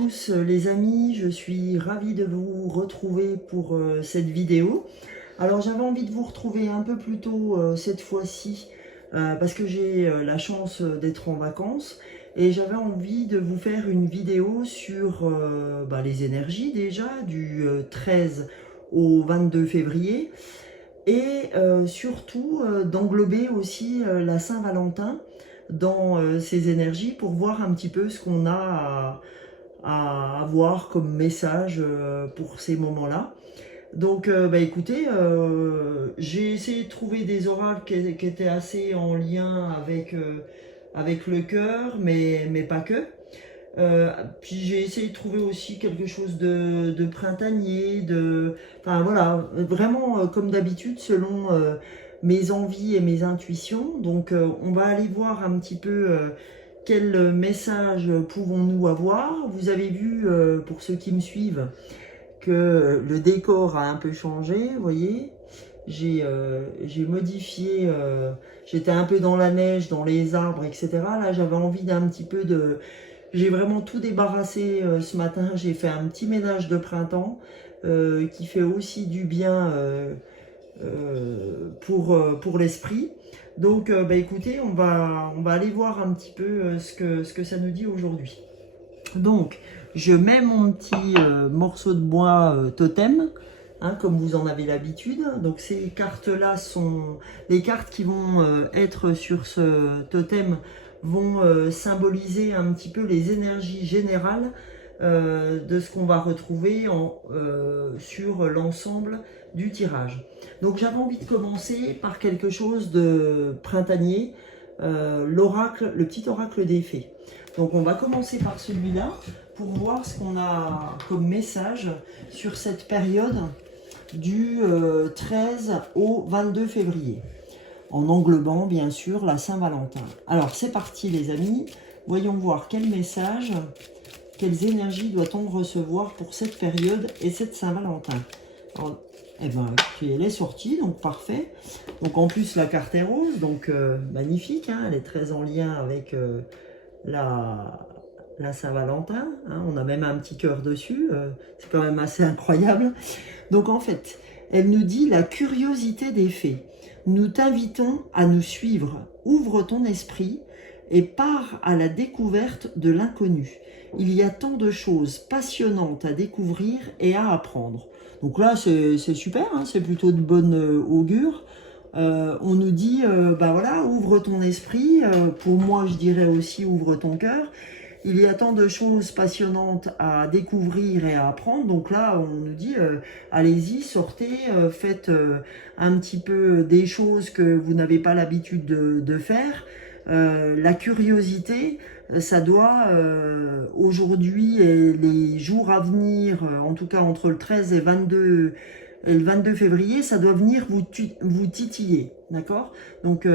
tous les amis, je suis ravie de vous retrouver pour cette vidéo. Alors j'avais envie de vous retrouver un peu plus tôt cette fois-ci parce que j'ai la chance d'être en vacances et j'avais envie de vous faire une vidéo sur les énergies déjà du 13 au 22 février et surtout d'englober aussi la Saint-Valentin dans ces énergies pour voir un petit peu ce qu'on a à avoir comme message pour ces moments-là. Donc écoutez, j'ai essayé de trouver des oracles qui étaient assez en lien avec le cœur, mais pas que. Puis j'ai essayé de trouver aussi quelque chose de printanier, enfin voilà, vraiment comme d'habitude selon mes envies et mes intuitions. Donc on va aller voir un petit peu quel message pouvons-nous avoir. Vous avez vu, pour ceux qui me suivent, que le décor a un peu changé, vous voyez. J'ai modifié, j'étais un peu dans la neige, dans les arbres, etc. Là j'avais envie d'un petit peu de... J'ai vraiment tout débarrassé ce matin, j'ai fait un petit ménage de printemps qui fait aussi du bien pour l'esprit. Donc écoutez, on va aller voir un petit peu ce que ça nous dit aujourd'hui. Donc je mets mon petit morceau de bois totem, hein, comme vous en avez l'habitude. Donc ces cartes-là sont les cartes qui vont être sur ce totem, vont symboliser un petit peu les énergies générales de ce qu'on va retrouver sur l'ensemble du tirage. Donc j'avais envie de commencer par quelque chose de printanier, l'oracle, le petit oracle des fées. Donc on va commencer par celui-là pour voir ce qu'on a comme message sur cette période du 13 au 22 février, en englobant bien sûr la Saint-Valentin. Alors c'est parti les amis, voyons voir quel message, quelles énergies doit-on recevoir pour cette période et cette Saint-Valentin. Eh ben, puis elle est sortie, donc parfait. Donc en plus la carte est rose, donc magnifique, hein, elle est très en lien avec la Saint-Valentin, hein, on a même un petit cœur dessus, c'est quand même assez incroyable. Donc en fait, elle nous dit la curiosité des fées. Nous t'invitons à nous suivre, ouvre ton esprit et pars à la découverte de l'inconnu. Il y a tant de choses passionnantes à découvrir et à apprendre. Donc là, c'est super, hein, c'est plutôt de bonne augure. On nous dit, voilà, ouvre ton esprit. Pour moi, je dirais aussi, ouvre ton cœur. Il y a tant de choses passionnantes à découvrir et à apprendre. Donc là, on nous dit, allez-y, sortez, faites un petit peu des choses que vous n'avez pas l'habitude de faire. La curiosité, ça doit, aujourd'hui et les jours à venir, en tout cas entre le 13 et le 22 février, ça doit venir vous titiller, d'accord? Donc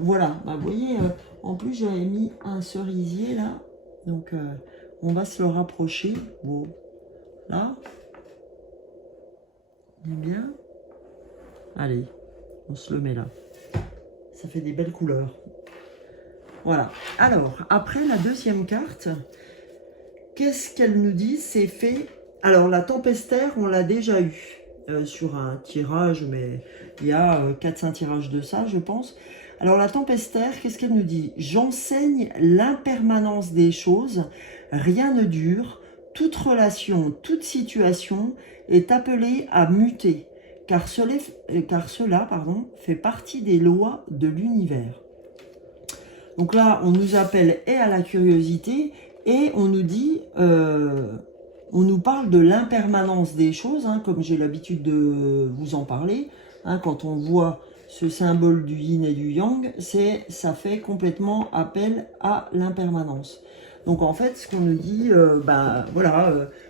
voilà, vous voyez, en plus j'avais mis un cerisier là, donc on va se le rapprocher. Bon, là, on est bien. Allez, on se le met là. Ça fait des belles couleurs. Voilà. Alors, après la deuxième carte, qu'est-ce qu'elle nous dit? C'est fait. Alors, la tempestaire, on l'a déjà eu sur un tirage, mais il y a 4-5 tirages de ça, je pense. Alors, la tempestaire, qu'est-ce qu'elle nous dit? J'enseigne l'impermanence des choses, rien ne dure, toute relation, toute situation est appelée à muter, car cela fait partie des lois de l'univers. Donc là, on nous appelle et à la curiosité et on nous dit, on nous parle de l'impermanence des choses, hein, comme j'ai l'habitude de vous en parler. Hein, quand on voit ce symbole du yin et du yang, ça fait complètement appel à l'impermanence. Donc en fait, ce qu'on nous dit,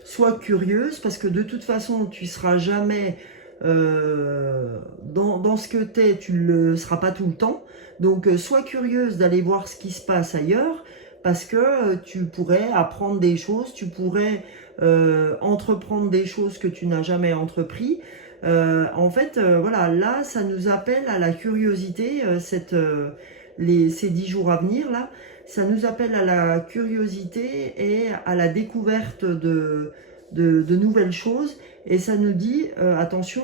sois curieuse parce que de toute façon, tu ne seras jamais... dans ce que tu es, tu ne le seras pas tout le temps. Donc sois curieuse d'aller voir ce qui se passe ailleurs parce que tu pourrais apprendre des choses, tu pourrais entreprendre des choses que tu n'as jamais entrepris. Voilà, là ça nous appelle à la curiosité, ces 10 jours à venir là, ça nous appelle à la curiosité et à la découverte de nouvelles choses. Et ça nous dit, attention,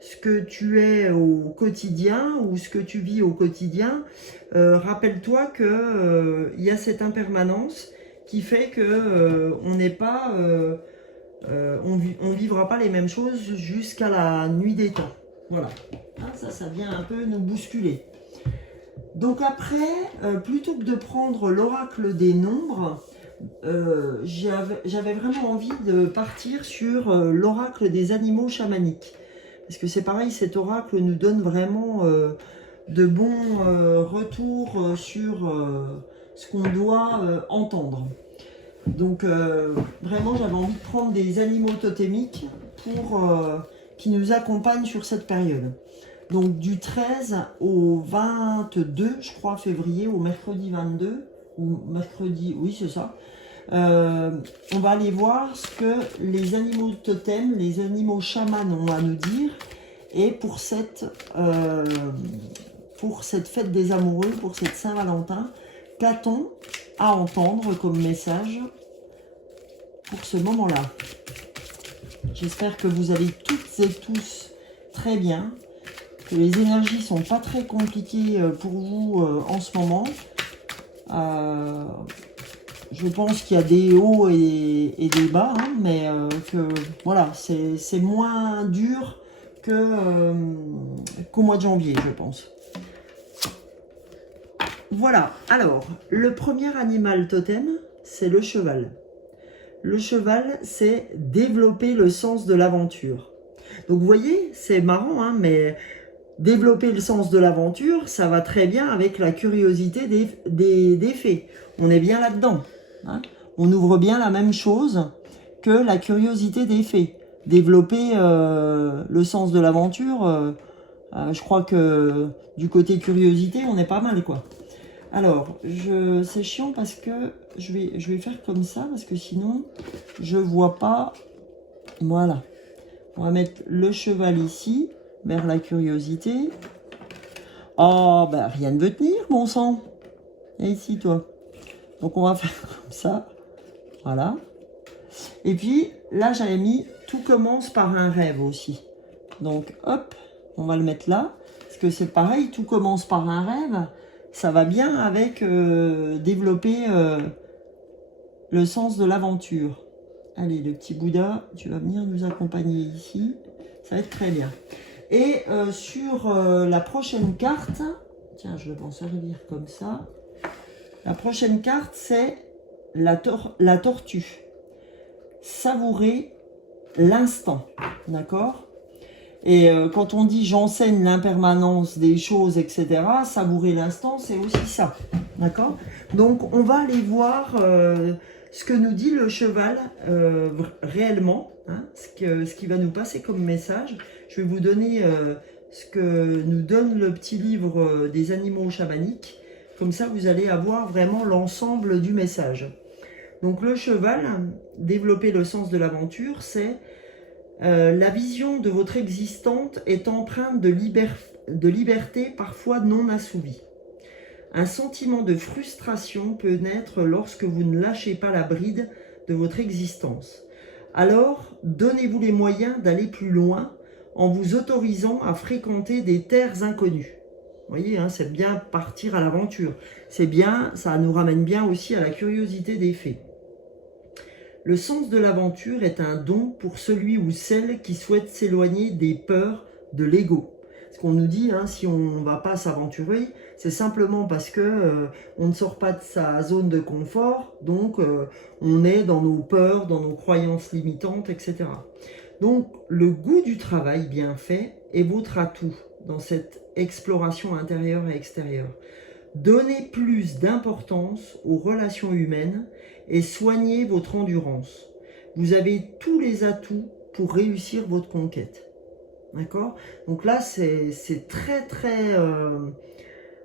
ce que tu es au quotidien ou ce que tu vis au quotidien, rappelle-toi que y a cette impermanence qui fait que on n'est pas, on vivra pas les mêmes choses jusqu'à la nuit des temps. Voilà, hein, ça vient un peu nous bousculer. Donc après, plutôt que de prendre l'oracle des nombres, j'avais vraiment envie de partir sur l'oracle des animaux chamaniques. Parce que c'est pareil, cet oracle nous donne vraiment de bons retours sur ce qu'on doit entendre. Donc vraiment, j'avais envie de prendre des animaux totémiques pour qui nous accompagnent sur cette période. Donc du 13 au 22, je crois, février, au mercredi 22, ou mercredi, oui c'est ça, on va aller voir ce que les animaux totems, les animaux chamans ont à nous dire. Et pour cette fête des amoureux, pour cette Saint-Valentin, qu'a-t-on à entendre comme message pour ce moment-là? J'espère que vous allez toutes et tous très bien, que les énergies sont pas très compliquées pour vous en ce moment. Je pense qu'il y a des hauts et des bas, hein, mais que voilà, c'est moins dur qu'au mois de janvier, je pense. Voilà, alors, le premier animal totem, c'est le cheval. Le cheval, c'est développer le sens de l'aventure. Donc vous voyez, c'est marrant, hein, mais développer le sens de l'aventure, ça va très bien avec la curiosité des faits. On est bien là-dedans. Hein. On ouvre bien la même chose que la curiosité des faits. Développer le sens de l'aventure, je crois que du côté curiosité, on est pas mal, quoi. Alors, c'est chiant parce que je vais faire comme ça, parce que sinon, je vois pas. Voilà. On va mettre le cheval ici, vers la curiosité. Oh, ben rien ne veut tenir, bon sang. Et ici, toi. Donc, on va faire comme ça. Voilà. Et puis, là, j'avais mis « Tout commence par un rêve » aussi. Donc, hop, on va le mettre là. Parce que c'est pareil, tout commence par un rêve. Ça va bien avec développer le sens de l'aventure. Allez, le petit Bouddha, tu vas venir nous accompagner ici. Ça va être très bien. Et sur la prochaine carte, tiens, je vais m'en servir comme ça. La prochaine carte, c'est la tortue. Savourer l'instant, d'accord? Et quand on dit j'enseigne l'impermanence des choses, etc., savourer l'instant, c'est aussi ça, d'accord? Donc on va aller voir ce que nous dit le cheval réellement, hein, ce qui va nous passer comme message. Je vais vous donner ce que nous donne le petit livre des animaux chamaniques. Comme ça, vous allez avoir vraiment l'ensemble du message. Donc le cheval, développer le sens de l'aventure, c'est la vision de votre existence est empreinte de liberté parfois non assouvie. Un sentiment de frustration peut naître lorsque vous ne lâchez pas la bride de votre existence. Alors, donnez-vous les moyens d'aller plus loin en vous autorisant à fréquenter des terres inconnues. Vous voyez, hein, c'est bien partir à l'aventure. C'est bien, ça nous ramène bien aussi à la curiosité des faits. Le sens de l'aventure est un don pour celui ou celle qui souhaite s'éloigner des peurs de l'ego. Ce qu'on nous dit, hein, si on ne va pas s'aventurer, c'est simplement parce que on ne sort pas de sa zone de confort, donc on est dans nos peurs, dans nos croyances limitantes, etc. Donc le goût du travail bien fait est votre atout dans cette exploration intérieure et extérieure. Donnez plus d'importance aux relations humaines et soignez votre endurance. Vous avez tous les atouts pour réussir votre conquête. D'accord? Donc là, c'est très, très...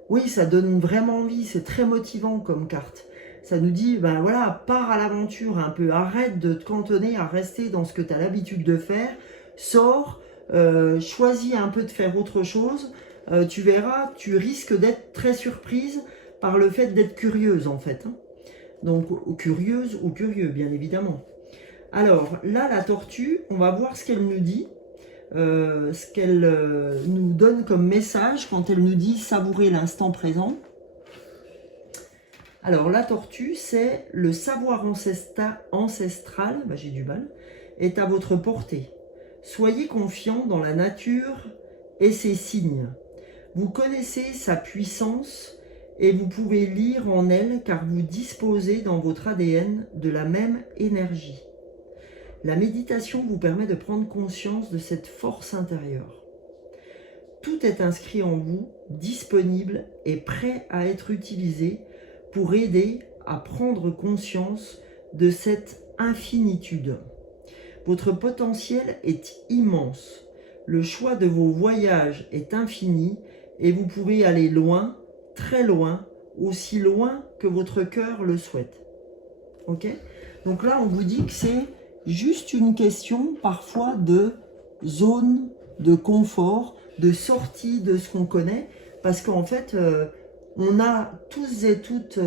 oui, ça donne vraiment envie, c'est très motivant comme carte. Ça nous dit, ben voilà, pars à l'aventure un peu, arrête de te cantonner à rester dans ce que tu as l'habitude de faire, sors, choisis un peu de faire autre chose, tu verras, tu risques d'être très surprise par le fait d'être curieuse en fait. Hein. Donc curieuse ou curieux bien évidemment. Alors là la tortue, on va voir ce qu'elle nous dit, ce qu'elle nous donne comme message quand elle nous dit savourer l'instant présent. Alors la tortue, c'est le savoir ancestral, j'ai du mal, est à votre portée. Soyez confiant dans la nature et ses signes. Vous connaissez sa puissance et vous pouvez lire en elle car vous disposez dans votre ADN de la même énergie. La méditation vous permet de prendre conscience de cette force intérieure. Tout est inscrit en vous, disponible et prêt à être utilisé pour aider à prendre conscience de cette infinitude. Votre potentiel est immense. Le choix de vos voyages est infini et vous pouvez aller loin, très loin, aussi loin que votre cœur le souhaite. Ok ? Donc là, on vous dit que c'est juste une question parfois de zone de confort, de sortie de ce qu'on connaît, parce qu'en fait, on a tous et toutes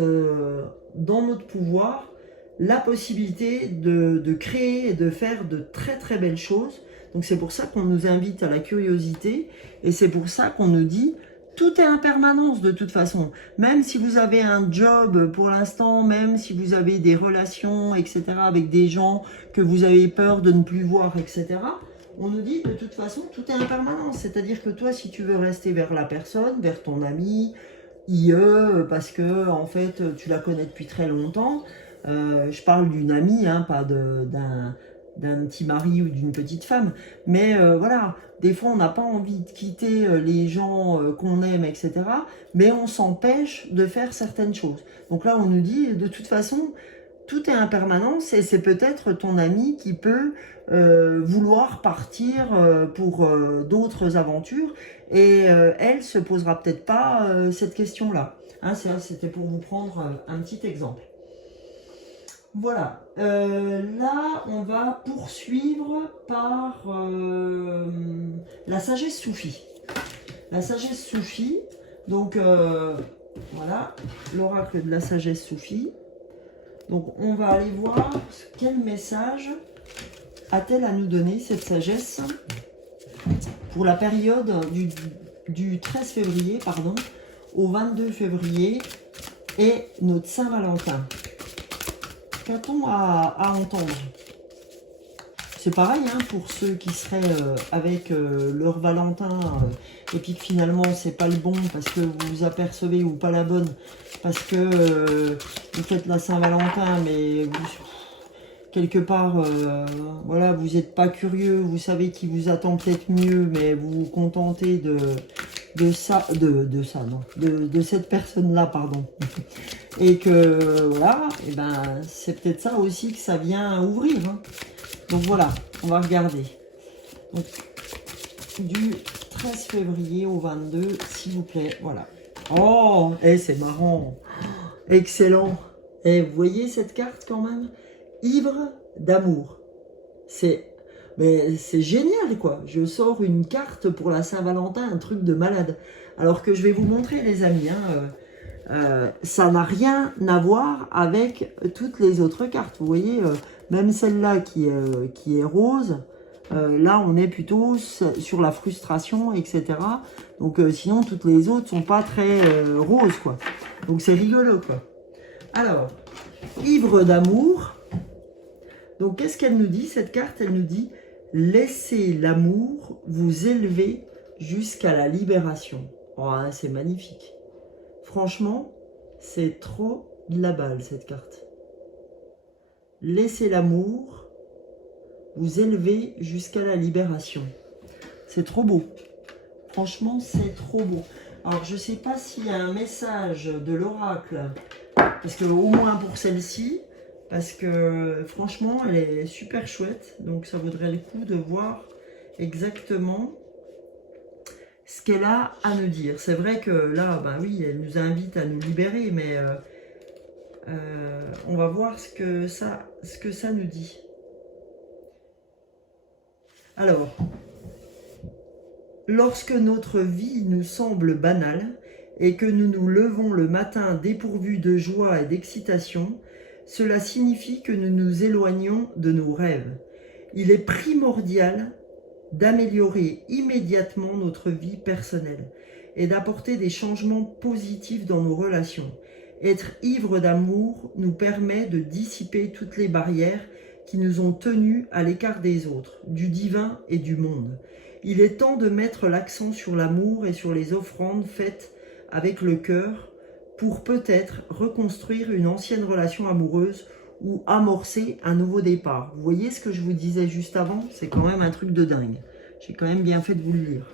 dans notre pouvoir la possibilité de créer et de faire de très très belles choses. Donc c'est pour ça qu'on nous invite à la curiosité et c'est pour ça qu'on nous dit tout est impermanence de toute façon. Même si vous avez un job pour l'instant, même si vous avez des relations, etc. avec des gens que vous avez peur de ne plus voir, etc. On nous dit de toute façon tout est impermanence. C'est-à-dire que toi, si tu veux rester vers la personne, vers ton ami, IE, parce que en fait tu la connais depuis très longtemps, je parle d'une amie, hein, pas d'un petit mari ou d'une petite femme, mais voilà, des fois on n'a pas envie de quitter les gens qu'on aime, etc., mais on s'empêche de faire certaines choses. Donc là on nous dit de toute façon tout est impermanence et c'est peut-être ton ami qui peut vouloir partir pour d'autres aventures et elle se posera peut-être pas cette question-là. Hein, c'était pour vous prendre un petit exemple. Voilà, là on va poursuivre par la sagesse soufie. La sagesse soufie, donc voilà, l'oracle de la sagesse soufie. Donc on va aller voir quel message a-t-elle à nous donner, cette sagesse, pour la période du 13 février pardon, au 22 février et notre Saint-Valentin. Qu'a-t-on à entendre? C'est pareil hein, pour ceux qui seraient avec leur Valentin et puis que finalement c'est pas le bon parce que vous vous apercevez ou pas la bonne parce que vous faites la Saint-Valentin mais vous, quelque part voilà, vous n'êtes pas curieux, vous savez qui vous attend peut-être mieux mais vous vous contentez de cette personne-là, pardon. Et que, voilà, et ben, c'est peut-être ça aussi que ça vient ouvrir. Hein. Donc voilà, on va regarder. Donc, du 13 février au 22, s'il vous plaît, voilà. Oh, c'est marrant. Excellent. Et vous voyez cette carte quand même? Ivre d'amour. C'est génial quoi. Je sors une carte pour la Saint-Valentin, un truc de malade. Alors que je vais vous montrer les amis, hein, ça n'a rien à voir avec toutes les autres cartes. Vous voyez, même celle-là qui est rose, là on est plutôt sur la frustration, etc. Donc sinon toutes les autres sont pas très roses quoi. Donc c'est rigolo quoi. Alors, ivre d'amour. Donc, qu'est-ce qu'elle nous dit, cette carte? Elle nous dit « Laissez l'amour vous élever jusqu'à la libération ». Oh, c'est magnifique. Franchement, c'est trop de la balle, cette carte. Laissez l'amour vous élever jusqu'à la libération. C'est trop beau. Franchement, c'est trop beau. Alors, je ne sais pas s'il y a un message de l'oracle, parce que au moins pour celle-ci, parce que franchement elle est super chouette, donc ça vaudrait le coup de voir exactement ce qu'elle a à nous dire. C'est vrai que là, ben oui, elle nous invite à nous libérer, mais on va voir ce que ça nous dit. Alors, lorsque notre vie nous semble banale, et que nous nous levons le matin dépourvus de joie et d'excitation, cela signifie que nous nous éloignons de nos rêves. Il est primordial d'améliorer immédiatement notre vie personnelle et d'apporter des changements positifs dans nos relations. Être ivre d'amour nous permet de dissiper toutes les barrières qui nous ont tenus à l'écart des autres, du divin et du monde. Il est temps de mettre l'accent sur l'amour et sur les offrandes faites avec le cœur pour peut-être reconstruire une ancienne relation amoureuse ou amorcer un nouveau départ. Vous voyez ce que je vous disais juste avant? C'est quand même un truc de dingue. J'ai quand même bien fait de vous le lire.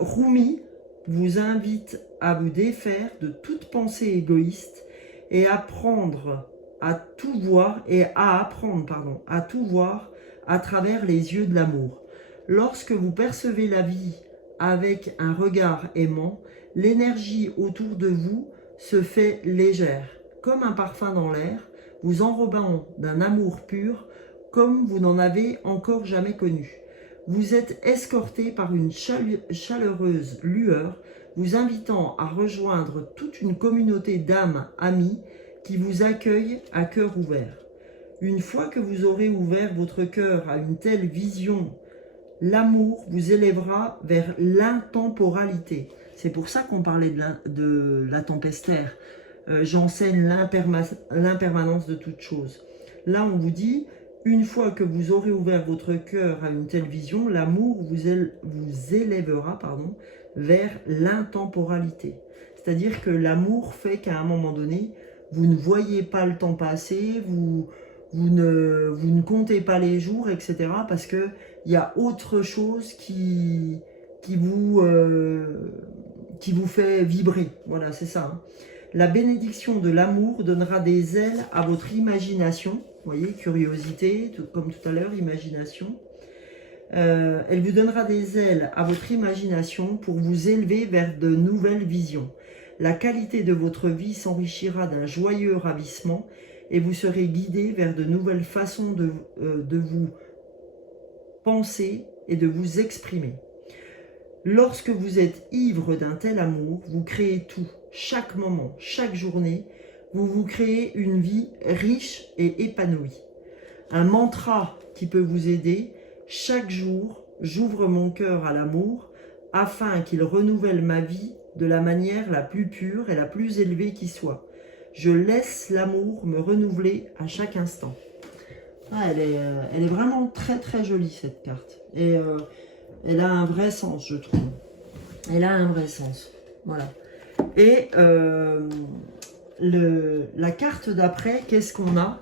Rumi vous invite à vous défaire de toute pensée égoïste et apprendre à tout voir à tout voir à travers les yeux de l'amour. Lorsque vous percevez la vie avec un regard aimant, l'énergie autour de vous se fait légère, comme un parfum dans l'air, vous enrobant d'un amour pur, comme vous n'en avez encore jamais connu. Vous êtes escorté par une chaleureuse lueur, vous invitant à rejoindre toute une communauté d'âmes amies qui vous accueillent à cœur ouvert. Une fois que vous aurez ouvert votre cœur à une telle vision, l'amour vous élèvera vers l'intemporalité. C'est pour ça qu'on parlait de la tempestaire. J'enseigne l'impermanence de toute chose. Là, on vous dit, une fois que vous aurez ouvert votre cœur à une telle vision, l'amour vous élèvera vers l'intemporalité. C'est-à-dire que l'amour fait qu'à un moment donné, vous ne voyez pas le temps passer, vous ne comptez pas les jours, etc. Parce qu'il y a autre chose qui vous fait vibrer. Voilà, c'est ça. Hein. La bénédiction de l'amour donnera des ailes à votre imagination. Vous voyez, curiosité, comme tout à l'heure, imagination. Elle vous donnera des ailes à votre imagination pour vous élever vers de nouvelles visions. La qualité de votre vie s'enrichira d'un joyeux ravissement et vous serez guidé vers de nouvelles façons de vous penser et de vous exprimer. Lorsque vous êtes ivre d'un tel amour, vous créez tout, chaque moment, chaque journée, vous créez une vie riche et épanouie. Un mantra qui peut vous aider, chaque jour, j'ouvre mon cœur à l'amour afin qu'il renouvelle ma vie de la manière la plus pure et la plus élevée qui soit. Je laisse l'amour me renouveler à chaque instant. Ah, elle est vraiment très très jolie cette carte. Et elle a un vrai sens, je trouve. Elle a un vrai sens. Voilà. Et la carte d'après, qu'est-ce qu'on a?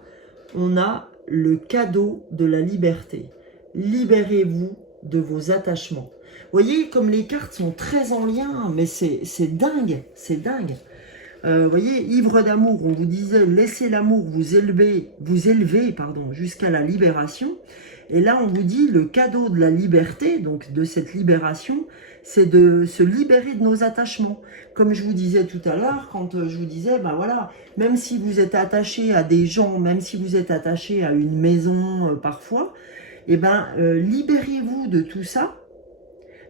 On a le cadeau de la liberté. Libérez-vous de vos attachements. Vous voyez, comme les cartes sont très en lien, mais c'est dingue, c'est dingue. Vous voyez, ivre d'amour, on vous disait, laissez l'amour vous élever jusqu'à la libération. Et là, on vous dit, le cadeau de la liberté, donc de cette libération, c'est de se libérer de nos attachements. Comme je vous disais tout à l'heure, quand je vous disais, ben voilà, même si vous êtes attaché à des gens, même si vous êtes attaché à une maison parfois, eh ben, libérez-vous de tout ça,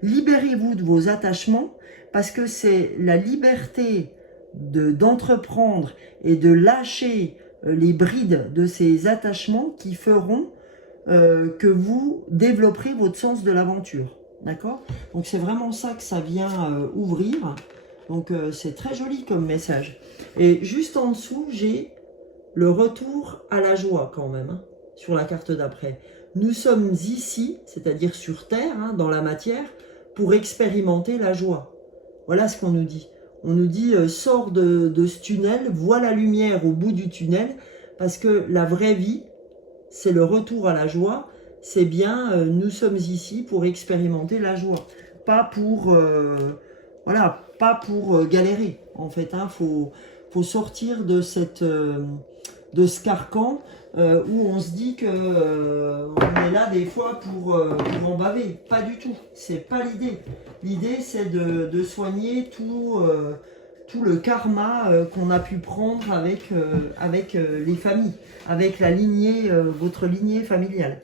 libérez-vous de vos attachements, parce que c'est la liberté d'entreprendre et de lâcher les brides de ces attachements qui feront que vous développerez votre sens de l'aventure. D'accord? Donc c'est vraiment ça que ça vient ouvrir. Donc c'est très joli comme message. Et juste en dessous, j'ai le retour à la joie quand même, hein, sur la carte d'après. Nous sommes ici, c'est-à-dire sur Terre, hein, dans la matière, pour expérimenter la joie. Voilà ce qu'on nous dit. On nous dit, sors de ce tunnel, vois la lumière au bout du tunnel, parce que la vraie vie, c'est le retour à la joie, c'est bien, nous sommes ici pour expérimenter la joie. Pas pour, voilà, pas pour galérer, en fait. Hein, faut sortir de ce carcan où on se dit que on est là des fois pour en baver. Pas du tout, c'est pas l'idée. L'idée, c'est de soigner tout le karma qu'on a pu prendre avec les familles, avec la lignée, votre lignée familiale.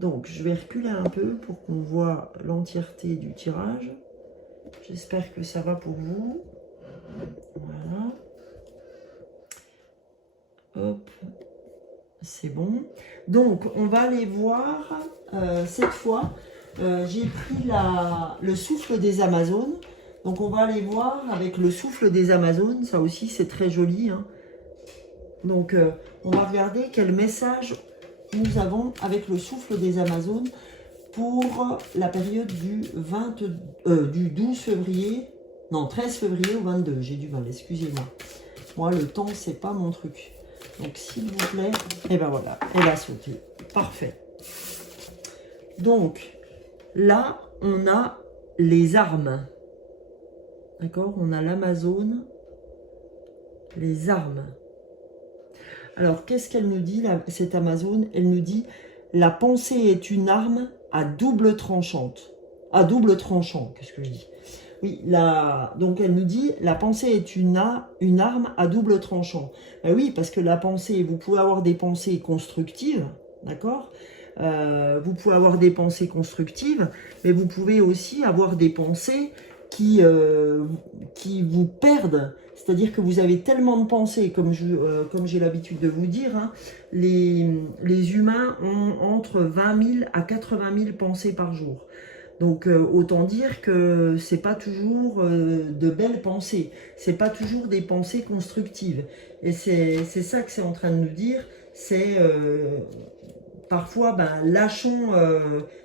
Donc, je vais reculer un peu pour qu'on voit l'entièreté du tirage. J'espère que ça va pour vous. Voilà. Hop, c'est bon. Donc, on va aller voir cette fois. J'ai pris le souffle des Amazones. Donc, on va aller voir avec le souffle des Amazones. Ça aussi, c'est très joli, hein. Donc, on va regarder quel message nous avons avec le souffle des Amazones pour la période du 12 février, non, 13 février au 22. J'ai du mal, excusez-moi. Moi, le temps, c'est pas mon truc. Donc, s'il vous plaît, et ben voilà, elle a sauté. Parfait. Donc, là, on a les armes. D'accord? On a l'Amazone, les armes. Alors, qu'est-ce qu'elle nous dit, cette Amazone? Elle nous dit, la pensée est une arme à double tranchante. À double tranchant, qu'est-ce que je dis? Oui, donc elle nous dit, la pensée est une arme à double tranchant. Ben oui, parce que la pensée, vous pouvez avoir des pensées constructives, d'accord? Vous pouvez avoir des pensées constructives, mais vous pouvez aussi avoir des pensées qui vous perdent. C'est-à-dire que vous avez tellement de pensées, comme j'ai l'habitude de vous dire, hein, les humains ont entre 20 000 à 80 000 pensées par jour. Donc autant dire que c'est pas toujours de belles pensées, c'est pas toujours des pensées constructives. Et c'est ça que c'est en train de nous dire, c'est parfois lâchons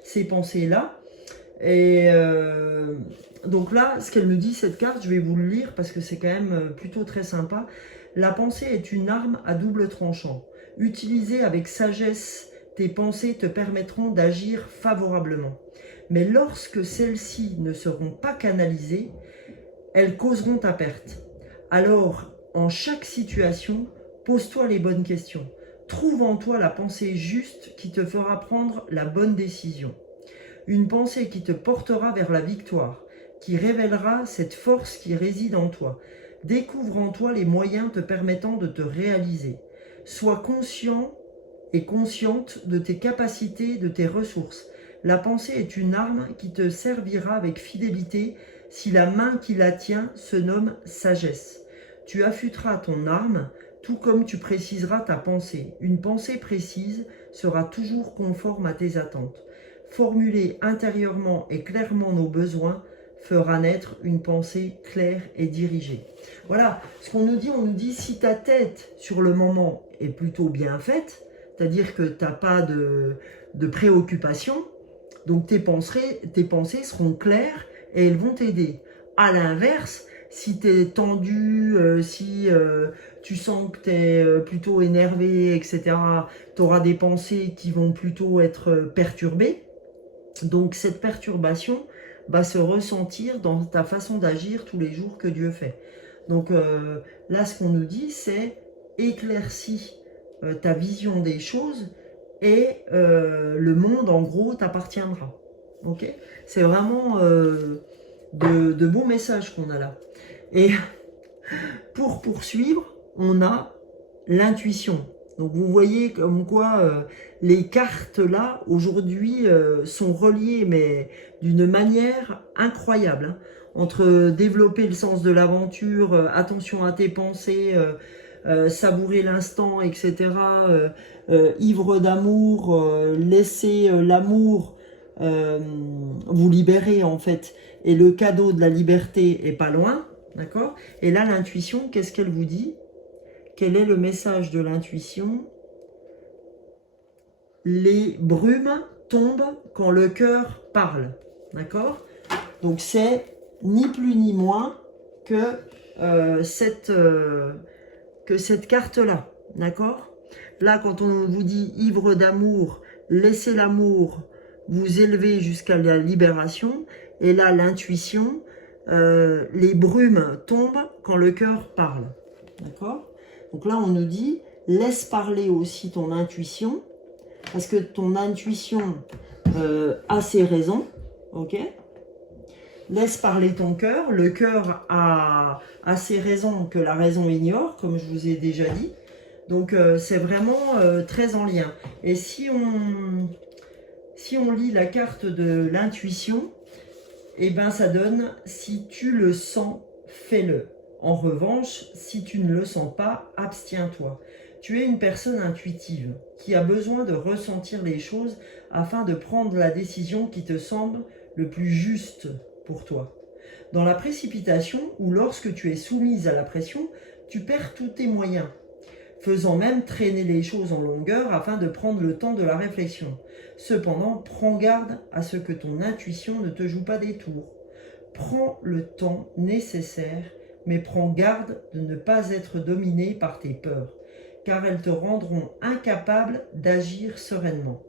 ces pensées-là. Et donc là, ce qu'elle nous dit, cette carte, je vais vous le lire parce que c'est quand même plutôt très sympa. La pensée est une arme à double tranchant. Utilisée avec sagesse, tes pensées te permettront d'agir favorablement. Mais lorsque celles-ci ne seront pas canalisées, elles causeront ta perte. Alors, en chaque situation, pose-toi les bonnes questions. Trouve en toi la pensée juste qui te fera prendre la bonne décision. Une pensée qui te portera vers la victoire, qui révélera cette force qui réside en toi. Découvre en toi les moyens te permettant de te réaliser. Sois conscient et consciente de tes capacités, de tes ressources. La pensée est une arme qui te servira avec fidélité si la main qui la tient se nomme sagesse. Tu affûteras ton arme, tout comme tu préciseras ta pensée. Une pensée précise sera toujours conforme à tes attentes. Formuler intérieurement et clairement nos besoins fera naître une pensée claire et dirigée. Voilà, ce qu'on nous dit, on nous dit si ta tête sur le moment est plutôt bien faite, c'est-à-dire que tu n'as pas de préoccupation, donc tes pensées seront claires et elles vont t'aider. À l'inverse, si tu es tendu, si tu sens que tu es plutôt énervé, etc., tu auras des pensées qui vont plutôt être perturbées. Donc cette perturbation va se ressentir dans ta façon d'agir tous les jours que Dieu fait. Donc là, ce qu'on nous dit, c'est éclaircis ta vision des choses et le monde, en gros, t'appartiendra. Ok? C'est vraiment de beaux messages qu'on a là. Et pour poursuivre, on a l'intuition. Donc vous voyez comme quoi les cartes là aujourd'hui sont reliées mais d'une manière incroyable, hein. Entre développer le sens de l'aventure, attention à tes pensées, savourer l'instant, etc. Ivre d'amour, laisser l'amour vous libérer en fait. Et le cadeau de la liberté est pas loin, d'accord? Et là l'intuition, qu'est-ce qu'elle vous dit? Quel est le message de l'intuition? Les brumes tombent quand le cœur parle. D'accord? Donc c'est ni plus ni moins que cette carte-là. D'accord? Là, quand on vous dit ivre d'amour, laissez l'amour vous élever jusqu'à la libération. Et là, l'intuition, les brumes tombent quand le cœur parle. D'accord? Donc là, on nous dit, laisse parler aussi ton intuition, parce que ton intuition a ses raisons, ok? Laisse parler ton cœur, le cœur a ses raisons que la raison ignore, comme je vous ai déjà dit. Donc c'est vraiment très en lien. Et si on lit la carte de l'intuition, eh ben ça donne, si tu le sens, fais-le. En revanche, si tu ne le sens pas, abstiens-toi. Tu es une personne intuitive qui a besoin de ressentir les choses afin de prendre la décision qui te semble le plus juste pour toi. Dans la précipitation ou lorsque tu es soumise à la pression, tu perds tous tes moyens, faisant même traîner les choses en longueur afin de prendre le temps de la réflexion. Cependant, prends garde à ce que ton intuition ne te joue pas des tours. Prends le temps nécessaire, mais prends garde de ne pas être dominé par tes peurs, car elles te rendront incapable d'agir sereinement.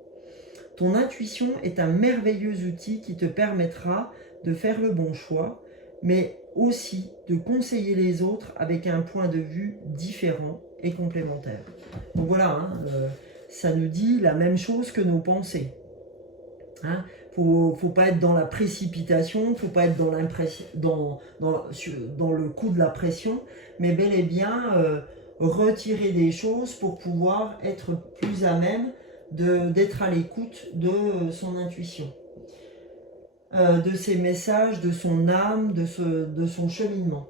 Ton intuition est un merveilleux outil qui te permettra de faire le bon choix, mais aussi de conseiller les autres avec un point de vue différent et complémentaire. Donc voilà, ça nous dit la même chose que nos pensées. Faut pas être dans la précipitation, faut pas être dans le coup de la pression, mais bel et bien retirer des choses pour pouvoir être plus à même d'être à l'écoute de son intuition, de ses messages, de son âme, de son cheminement.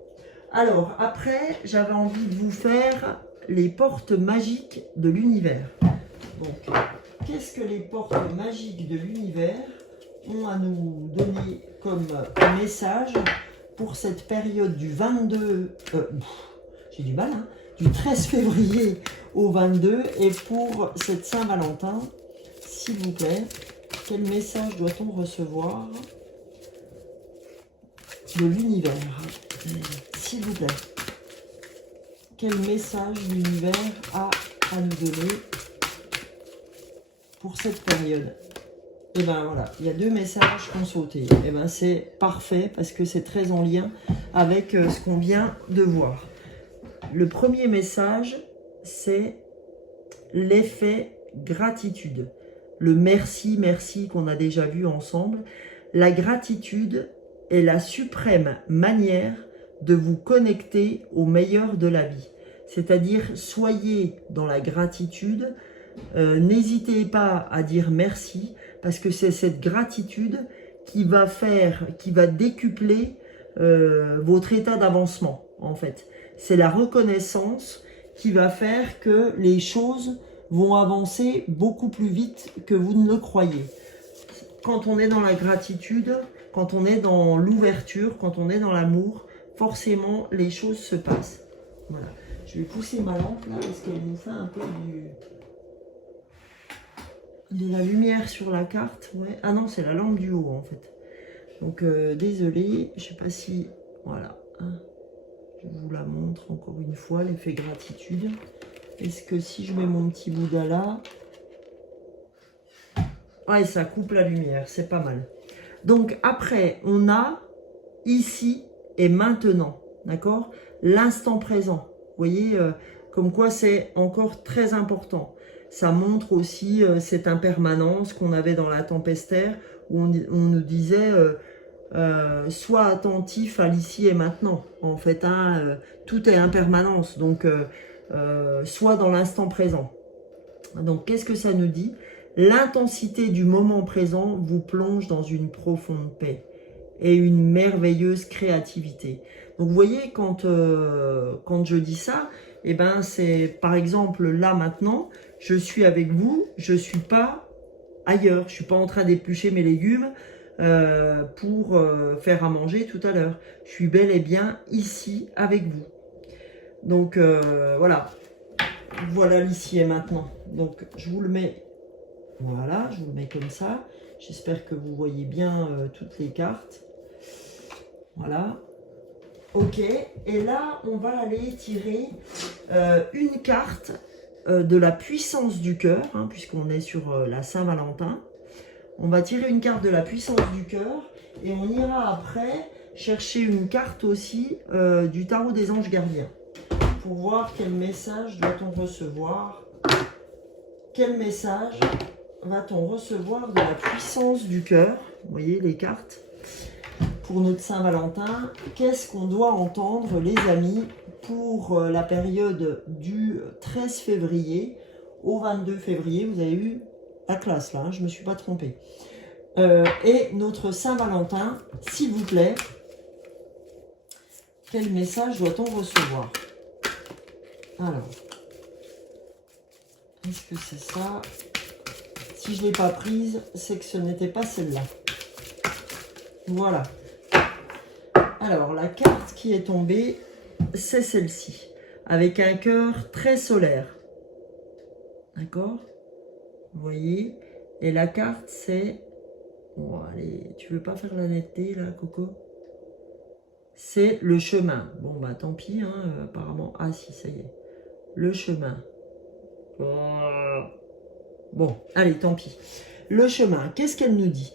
Alors après, j'avais envie de vous faire les portes magiques de l'univers. Donc, qu'est-ce que les portes magiques de l'univers ont à nous donner comme message pour cette période du 22, j'ai du mal, du 13 février au 22 et pour cette Saint-Valentin, s'il vous plaît, quel message doit-on recevoir de l'univers, s'il vous plaît? Quel message l'univers a à nous donner pour cette période? Et bien voilà, il y a 2 messages qui ont sauté. Et bien c'est parfait parce que c'est très en lien avec ce qu'on vient de voir. Le premier message, c'est l'effet gratitude. Le merci, merci qu'on a déjà vu ensemble. La gratitude est la suprême manière de vous connecter au meilleur de la vie. C'est-à-dire, soyez dans la gratitude, n'hésitez pas à dire merci, parce que c'est cette gratitude qui va décupler votre état d'avancement, en fait. C'est la reconnaissance qui va faire que les choses vont avancer beaucoup plus vite que vous ne le croyez. Quand on est dans la gratitude, quand on est dans l'ouverture, quand on est dans l'amour, forcément les choses se passent. Voilà. Je vais pousser ma lampe là parce qu'elle nous fait un peu de la lumière sur la carte. Ouais. Ah non, c'est la lampe du haut en fait. Donc désolé, je sais pas si... Voilà. Je vous la montre encore une fois, l'effet gratitude. Est-ce que si je mets mon petit Bouddha là... Ouais, ça coupe la lumière, c'est pas mal. Donc après, on a ici et maintenant, d'accord? L'instant présent. Vous voyez, comme quoi c'est encore très important. Ça montre aussi cette impermanence qu'on avait dans la tempestaire, où on nous disait sois attentif à l'ici et maintenant. En fait, tout est impermanence, donc sois dans l'instant présent. Donc, qu'est-ce que ça nous dit? L'intensité du moment présent vous plonge dans une profonde paix et une merveilleuse créativité. Donc vous voyez, quand je dis ça, eh ben c'est par exemple là maintenant, je suis avec vous, je ne suis pas ailleurs, je ne suis pas en train d'éplucher mes légumes pour faire à manger tout à l'heure. Je suis bel et bien ici avec vous. Donc voilà, voilà l'ici et maintenant. Donc je vous le mets, voilà, je vous le mets comme ça. J'espère que vous voyez bien toutes les cartes. Voilà. Ok, et là, on va aller tirer une carte de la puissance du cœur, puisqu'on est sur la Saint-Valentin. On va tirer une carte de la puissance du cœur et on ira après chercher une carte aussi du tarot des anges gardiens pour voir quel message doit-on recevoir. Quel message va-t-on recevoir de la puissance du cœur? Vous voyez les cartes pour notre Saint-Valentin. Qu'est-ce qu'on doit entendre, les amis, pour la période du 13 février au 22 février? Vous avez eu la classe là, je ne me suis pas trompée. Et notre Saint-Valentin, s'il vous plaît, Quel message doit-on recevoir? Alors, est-ce que c'est ça? Si je ne l'ai pas prise, c'est que ce n'était pas celle-là. Voilà. Alors, la carte qui est tombée, c'est celle-ci, avec un cœur très solaire. D'accord? Vous voyez? Et la carte, c'est... Bon, allez, tu veux pas faire la netteté, là, Coco? C'est le chemin. Bon, bah, tant pis, hein, apparemment... Ah, si, ça y est. Le chemin. Bon, allez, tant pis. Le chemin, qu'est-ce qu'elle nous dit?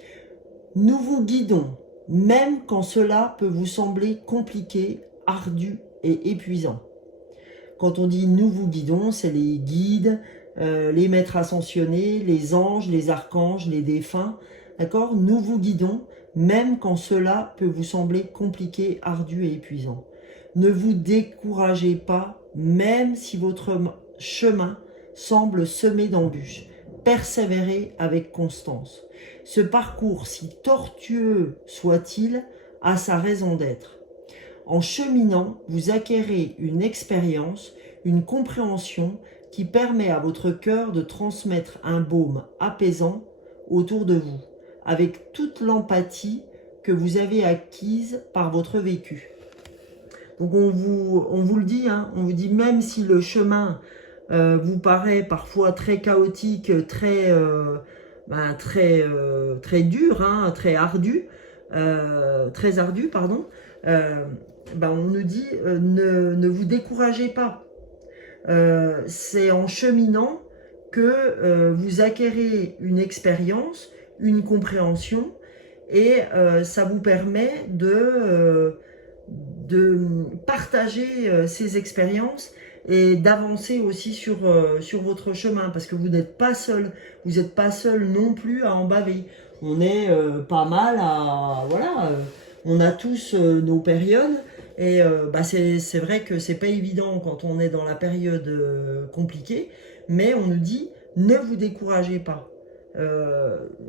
Nous vous guidons, même quand cela peut vous sembler compliqué, ardu et épuisant. Quand on dit nous vous guidons, c'est les guides, les maîtres ascensionnés, les anges, les archanges, les défunts. D'accord? Nous vous guidons, même quand cela peut vous sembler compliqué, ardu et épuisant. Ne vous découragez pas, même si votre chemin semble semé d'embûches. Persévérez avec constance. Ce parcours, si tortueux soit-il, a sa raison d'être. En cheminant, vous acquérez une expérience, une compréhension qui permet à votre cœur de transmettre un baume apaisant autour de vous, avec toute l'empathie que vous avez acquise par votre vécu. Donc on vous le dit, hein, on vous dit même si le chemin vous paraît parfois très chaotique, très dur, hein, très ardu, pardon, on nous dit ne vous découragez pas. C'est en cheminant que vous acquérez une expérience, une compréhension, et ça vous permet de partager ces expériences et d'avancer aussi sur votre chemin, parce que vous n'êtes pas seul, vous n'êtes pas seul non plus à en baver. On est pas mal à... Voilà, on a tous nos périodes, et c'est vrai que c'est pas évident quand on est dans la période compliquée, mais on nous dit ne vous découragez pas.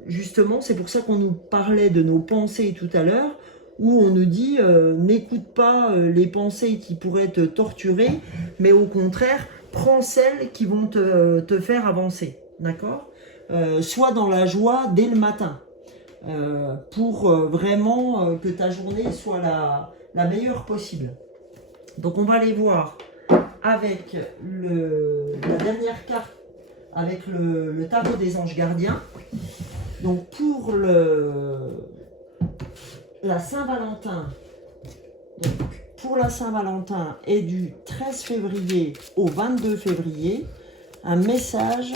Justement, c'est pour ça qu'on nous parlait de nos pensées tout à l'heure, où on nous dit n'écoute pas les pensées qui pourraient te torturer, mais au contraire, prends celles qui vont te faire avancer. D'accord? Sois dans la joie dès le matin, pour vraiment que ta journée soit la meilleure possible. Donc on va aller voir avec la dernière carte, avec le tarot des anges gardiens. Donc pour la Saint-Valentin, pour la Saint-Valentin est du 13 février au 22 février, un message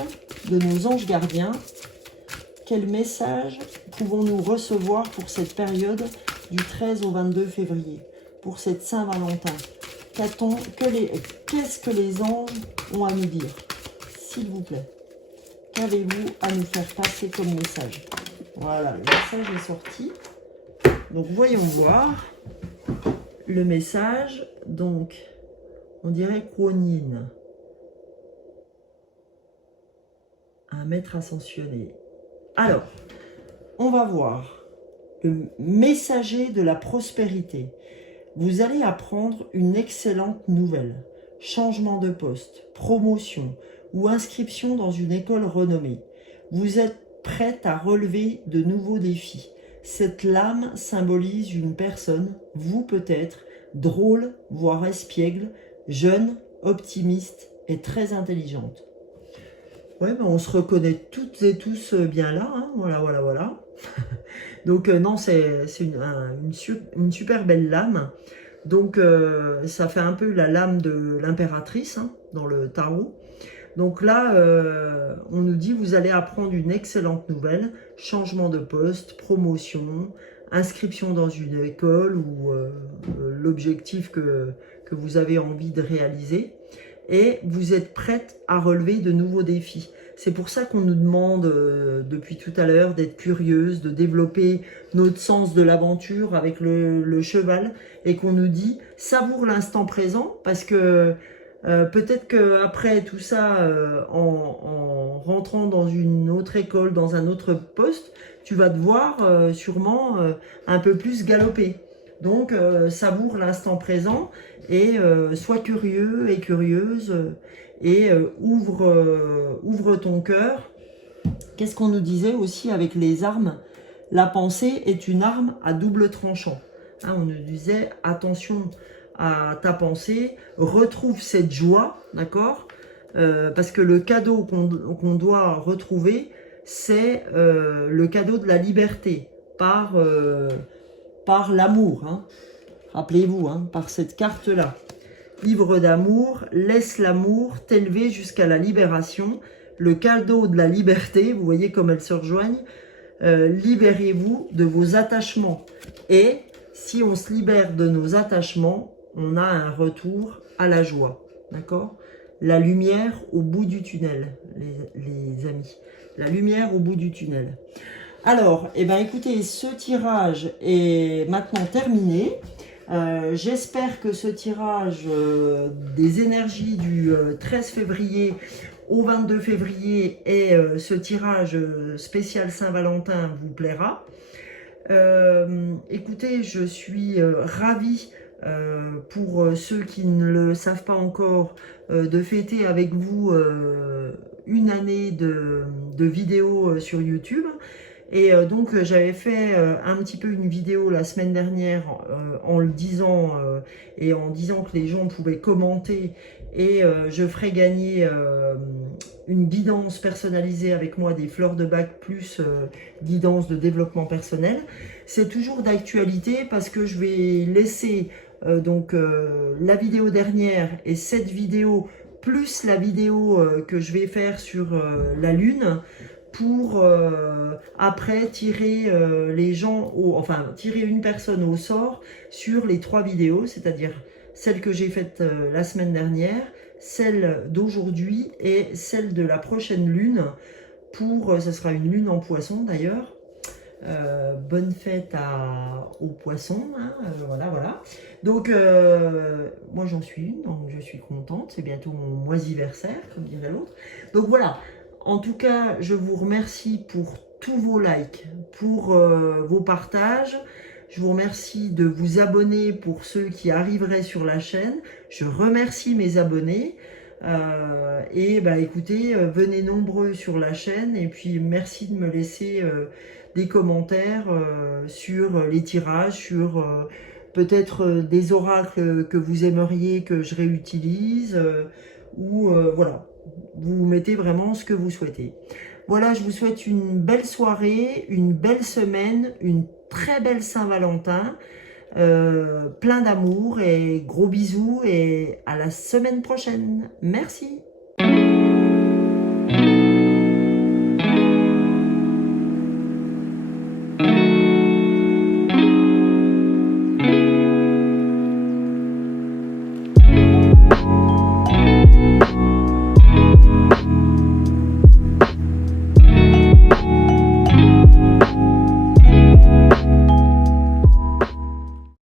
de nos anges gardiens. Quel message pouvons-nous recevoir pour cette période du 13 au 22 février, pour cette Saint-Valentin? Qu'est-ce que les anges ont à nous dire? S'il vous plaît, qu'avez-vous à nous faire passer comme message? Voilà, le message est sorti. Donc, voyons voir le message. Donc, on dirait Kuan-Yin, un maître ascensionné. Alors, on va voir le messager de la prospérité. Vous allez apprendre une excellente nouvelle. Changement de poste, promotion ou inscription dans une école renommée. Vous êtes prête à relever de nouveaux défis. Cette lame symbolise une personne, vous peut-être, drôle, voire espiègle, jeune, optimiste et très intelligente. Ouais, on se reconnaît toutes et tous bien là, hein. Voilà. Donc non, c'est une super belle lame. Donc ça fait un peu la lame de l'impératrice, hein, dans le tarot. Donc là, on nous dit, vous allez apprendre une excellente nouvelle, changement de poste, promotion, inscription dans une école ou l'objectif que vous avez envie de réaliser. Et vous êtes prête à relever de nouveaux défis. C'est pour ça qu'on nous demande depuis tout à l'heure d'être curieuse, de développer notre sens de l'aventure avec le cheval, et qu'on nous dit savoure l'instant présent, parce que peut-être qu'après tout ça, en rentrant dans une autre école, dans un autre poste, tu vas devoir sûrement un peu plus galoper. Donc, savoure l'instant présent et sois curieux et curieuse et ouvre ton cœur. Qu'est-ce qu'on nous disait aussi avec les armes? La pensée est une arme à double tranchant. Hein, on nous disait attention à ta pensée, retrouve cette joie, d'accord? Parce que le cadeau qu'on doit retrouver, c'est le cadeau de la liberté par l'amour. Hein. Rappelez-vous, hein, par cette carte-là. Ivre d'amour, laisse l'amour t'élever jusqu'à la libération. Le cadeau de la liberté, vous voyez comme elles se rejoignent. Libérez-vous de vos attachements. Et si on se libère de nos attachements, on a un retour à la joie. D'accord? La lumière au bout du tunnel, les amis. La lumière au bout du tunnel. Alors, eh ben, écoutez, ce tirage est maintenant terminé. J'espère que ce tirage des énergies du 13 février au 22 février et ce tirage spécial Saint-Valentin vous plaira. Écoutez, je suis ravie pour ceux qui ne le savent pas encore de fêter avec vous une année de vidéos sur YouTube. Et donc j'avais fait un petit peu une vidéo la semaine dernière en le disant et en disant que les gens pouvaient commenter et je ferai gagner une guidance personnalisée avec moi des fleurs de bac plus guidance de développement personnel. C'est toujours d'actualité parce que je vais laisser la vidéo dernière et cette vidéo plus la vidéo que je vais faire sur la lune pour après tirer les gens, tirer une personne au sort sur les 3 vidéos, c'est-à-dire celle que j'ai faite la semaine dernière, celle d'aujourd'hui et celle de la prochaine lune. Ça sera une lune en poisson d'ailleurs. Bonne fête aux poissons, hein, voilà. Donc moi j'en suis une, donc je suis contente, c'est bientôt mon moisiversaire, comme dirait l'autre. Donc voilà. En tout cas, je vous remercie pour tous vos likes, pour vos partages. Je vous remercie de vous abonner pour ceux qui arriveraient sur la chaîne. Je remercie mes abonnés. Écoutez, venez nombreux sur la chaîne. Et puis, merci de me laisser des commentaires sur les tirages, sur peut-être des oracles que vous aimeriez que je réutilise. Voilà. Vous mettez vraiment ce que vous souhaitez. Voilà, je vous souhaite une belle soirée, une belle semaine, une très belle Saint-Valentin, plein d'amour et gros bisous et à la semaine prochaine. Merci.